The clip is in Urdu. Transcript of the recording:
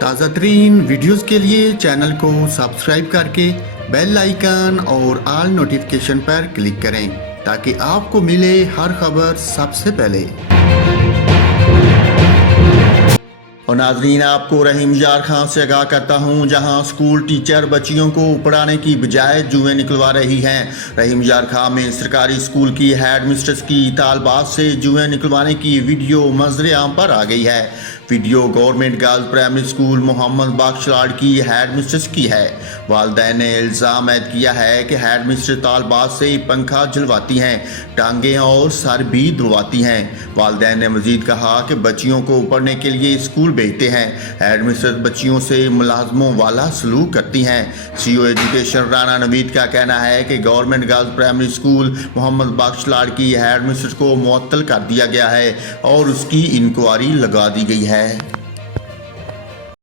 تازہ ترین ویڈیوز کے لیے چینل کو سبسکرائب کر کے بیل آئیکن اور آل نوٹیفیکیشن پر کلک کریں تاکہ آپ کو ملے ہر خبر سب سے پہلے۔ اور ناظرین، آپ کو رحیم یار خان سے آگاہ کرتا ہوں، جہاں اسکول ٹیچر بچیوں کو پڑھانے کی بجائے جوئیں نکلوا رہی ہیں۔ رحیم یار خان میں سرکاری اسکول کی ہیڈ مسٹرس کی طالبات سے جوئیں نکلوانے کی ویڈیو منظر عام پر آ گئی ہے۔ Video government girls primary school Muhammad Bakhsh Lar کی ہیڈ مسٹرس کی ہے۔ والدین نے الزام عائد کیا ہے کہ ہیڈ مسٹر طالبات سے پنکھا جلواتی ہیں، ٹانگیں اور سر بھی دلواتی ہیں۔ والدین نے مزید کہا کہ بچیوں کو پڑھنے کے لیے اسکول بھیجتے ہیں، ہیڈ مسٹر بچیوں سے ملازموں والا سلوک کرتی ہیں۔ سی او ایجوکیشن رانا نوید کا کہنا ہے کہ government girls primary school Muhammad Bakhsh Lar کی ہیڈ مسٹر کو معطل کر دیا گیا ہے اور اس کی انکوائری لگا دی گئی ہے۔